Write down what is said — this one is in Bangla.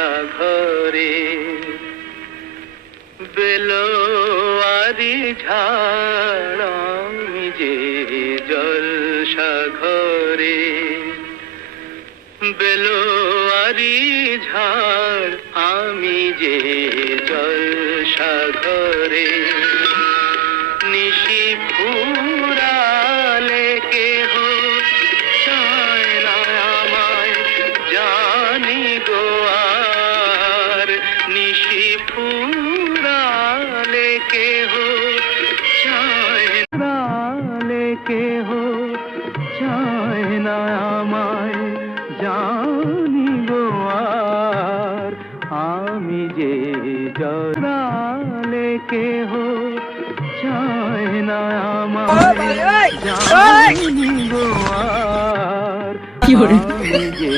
সাগরে বেলোয়ারি ঝাড় আমি যে জলসাঘরে বেলোয়ারি ঝাড় আমি যে জলসাঘরে নিশি ফুরালে কেহ চায় না আমায় জানি গো আর নিশি ফুরালে কেহ চায় না কেহ চায় না আমায় জানি গো আর আমি যে জরালে কেহ চায় না আমায় জানি গো আর আমি যে